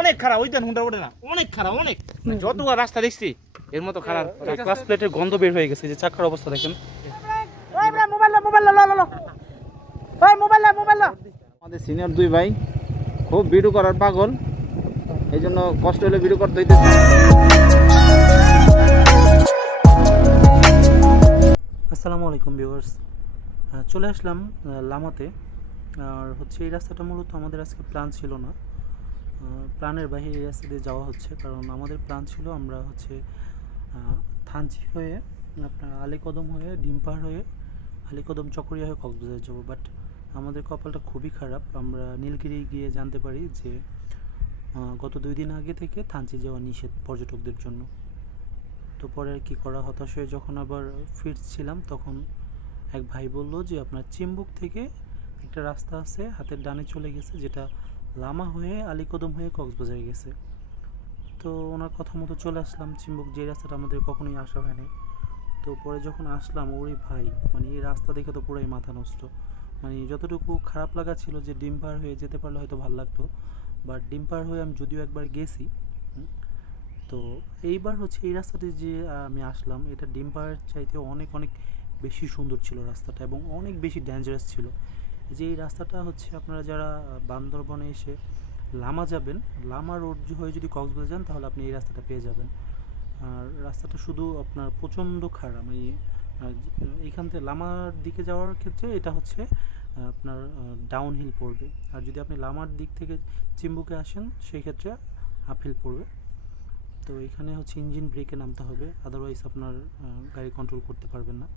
অনেক খারাপ, ওই দেন হুন্ডা ওঠে না, অনেক খারাপ, অনেক যতবার রাস্তা দেখছি এর মতো খারাপ। ক্লাস প্লেটের গন্ধ বের হয়ে গেছে, যে চাকার অবস্থা দেখেন। আমাদের সিনিয়র দুই ভাই খুব ভিডিও করার পাগল, এই জন্য কষ্ট হলে ভিডিও করতে হইতেছে। আসসালামু আলাইকুম ভিউয়ার্স, চলে আসলাম লামাতে। আর হচ্ছে এই রাস্তাটা মূলত আমাদের আজকে প্ল্যান ছিল না, প্ল্যানের বাইরে এই রাস্তা দিয়ে যাওয়া হচ্ছে। কারণ আমাদের প্ল্যান ছিল আমরা হচ্ছে থানচি হয়ে আপনার আলীকদম হয়ে ডিমপাড় হয়ে আলীকদম চকরিয়া হয়ে কক্সবাজার যাবো। বাট আমাদের কপালটা খুবই খারাপ, আমরা নীলগিরি গিয়ে জানতে পারি যে গত 2 দিন আগে থেকে থানচি যাওয়া নিষেধ পর্যটকদের জন্য। তো পরে আর কি করা, হতাশ হয়ে যখন আবার ফিরছিলাম তখন এক ভাই বলল যে আপনার চিম্বুক থেকে একটা রাস্তা আছে হাতের ডানে চলে গেছে, যেটা লামা হয়ে আলীকদম হয়ে কক্সবাজারে গেছে। তো ওনার কথা মতো চলে আসলাম চিম্বুক, যে রাস্তাটা আমাদের কখনোই আসা হয়নি। তো পরে যখন আসলাম, ওরে ভাই মানে এই রাস্তা দেখে তো পুরোই মাথা নষ্ট। মানে যতটুকু খারাপ লাগা ছিল যে ডিম পার হয়ে যেতে পারলে হয়তো ভালো লাগতো, বাট ডিম পার হয়ে আমি যদিও একবার গেছি। তো এইবার হচ্ছে এই রাস্তাতে যে আমি আসলাম, এটা ডিম পাড়ের চাইতে অনেক অনেক বেশি সুন্দর ছিল রাস্তাটা, এবং অনেক বেশি ডেঞ্জারাস ছিল। যে এই রাস্তাটা হচ্ছে আপনারা যারা বান্দরবনে এসে লামা যাবেন, লামা রোড হয়ে যদি কক্সবাজার যান তাহলে আপনি এই রাস্তাটা পেয়ে যাবেন। আর রাস্তাটা শুধু আপনার প্রচণ্ড খারাপ, মানে এইখান থেকে লামার দিকে যাওয়ার ক্ষেত্রে এটা হচ্ছে আপনার ডাউন হিল পড়বে, আর যদি আপনি লামার দিক থেকে চিম্বুকে আসেন সেই ক্ষেত্রে আপ হিল পড়বে। তো এখানে হচ্ছে ইঞ্জিন ব্রেকে নামতে হবে, আদারওয়াইজ আপনার গাড়ি কন্ট্রোল করতে পারবেন না।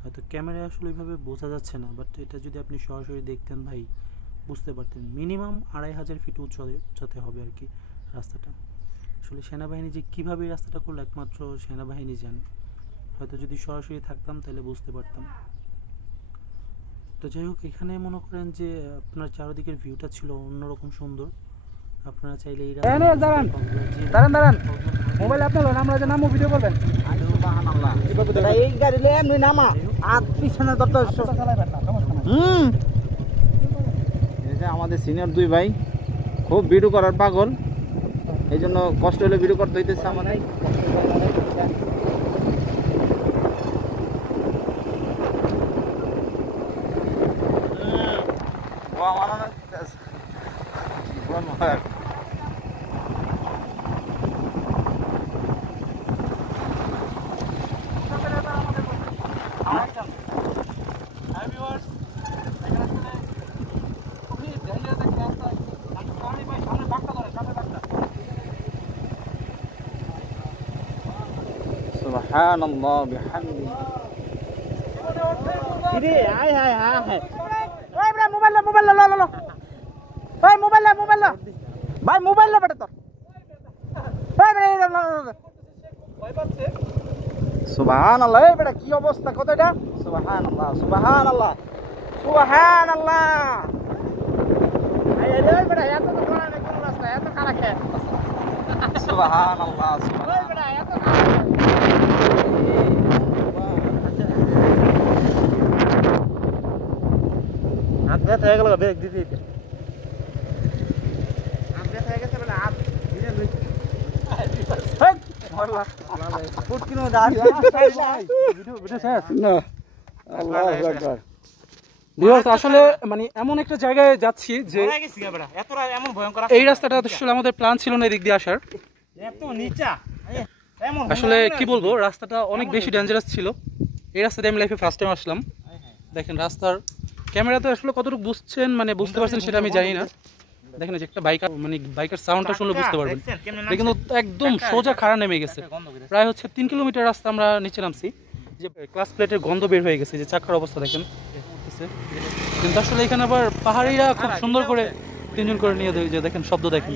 হয়তো ক্যামেরায় আসলে ওইভাবে বোঝা যাচ্ছে না, বাট এটা যদি আপনি সরাসরি দেখতেন ভাই বুঝতে পারতেন। মিনিমাম 2500 ফিট উচ্চতে হবে আর কি রাস্তাটা। আসলে সেনাবাহিনী যে কীভাবে এই রাস্তাটা করলো একমাত্র সেনাবাহিনী জানে, হয়তো যদি সরাসরি থাকতাম তাহলে বুঝতে পারতাম। তো যাই হোক, এখানে মনে করেন যে আপনার চারদিকের ভিউটা ছিল অন্যরকম সুন্দর। আপনারা চাইলে এই দাঁড়ান মোবাইল আপনার আমরা যে নামও ভিডিও করবেন এই গাড়ি এমনি নামা আর পিছনে এই যে আমাদের সিনিয়র দুই ভাই খুব ভিডিও করার পাগল, এই জন্য কষ্ট হলে ভিডিও করতে হইতেছে আমাদের। সুবহানাল্লাহ বিহামদিহি। ইরে আয় হায় হায় ওই বড় মোবাইল লো ওই মোবাইল ভাই মোবাইল লো বেটা তোর ওই বড় ভয় পাচ্ছে। সুবহানাল্লাহ, এই বেটা কি অবস্থা কত এটা। সুবহানাল্লাহ সুবহানাল্লাহ সুবহানাল্লাহ। এই রে বেটা এত তো করা নাই কোন রাস্তা, এত খারাপ কে। সুবহানাল্লাহ ওই বেটা এত হাত ব্যথা হয়ে গেল, ব্রেক দিতে দিতে হাত ব্যথা হয়ে গেছে বলে হাত ধীরে লইছে। ফুট কিনো দাঁড় ভিডিও শেষ না। আল্লাহু আকবার। ভিউয়ার্স, আসলে মানে এমন একটা জায়গায় যাচ্ছি যে এতটা এমন ভয়ঙ্কর এই রাস্তাটা আসলে আমাদের প্ল্যান ছিল না এদিক দিয়ে আসার। এত নিচা এমন আসলে কি বলবো, রাস্তাটা অনেক বেশি ডেঞ্জারাস ছিল। এই রাস্তাতে আমি লাইফে ফার্স্ট টাইম আসলাম। দেখেন রাস্তার ক্যামেরাতে আসলে কতটুকু বুঝছেন মানে বুঝতে পারছেন সেটা আমি জানি না। দেখেন যে একটা বাইকার মানে বাইকের সাউন্ডটা শুনলে বুঝতে পারবেন। কিন্তু একদম সোজা খাড়া নেমে গেছে, প্রায় হচ্ছে 3 কিলোমিটার রাস্তা আমরা নিচে নামছি। যে ক্লাস প্লেটের গন্ধ বের হয়ে গেছে, যে চাকার অবস্থা দেখেন। কিন্তু আসলে এখানে আবার পাহাড়িরা খুব সুন্দর করে 3 জন করে নিয়ে যে দেখেন শব্দ দেখেন।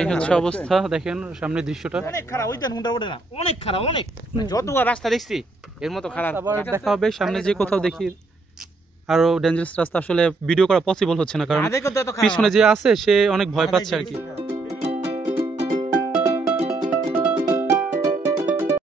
এই হচ্ছে অবস্থা, দেখেন সামনের দৃশ্যটা অনেক খারাপ, ওই দেন হুন্ডা ওঠে না, অনেক খারাপ, অনেক যতবার রাস্তা দেখছি এর মতো খারাপ। আবার দেখা হবে সামনে যে কোথাও দেখি আরো ডেঞ্জারাস রাস্তা। আসলে ভিডিও করা পসিবল হচ্ছে না, কারণ পিছনে যে আছে সে অনেক ভয় পাচ্ছে আর কি।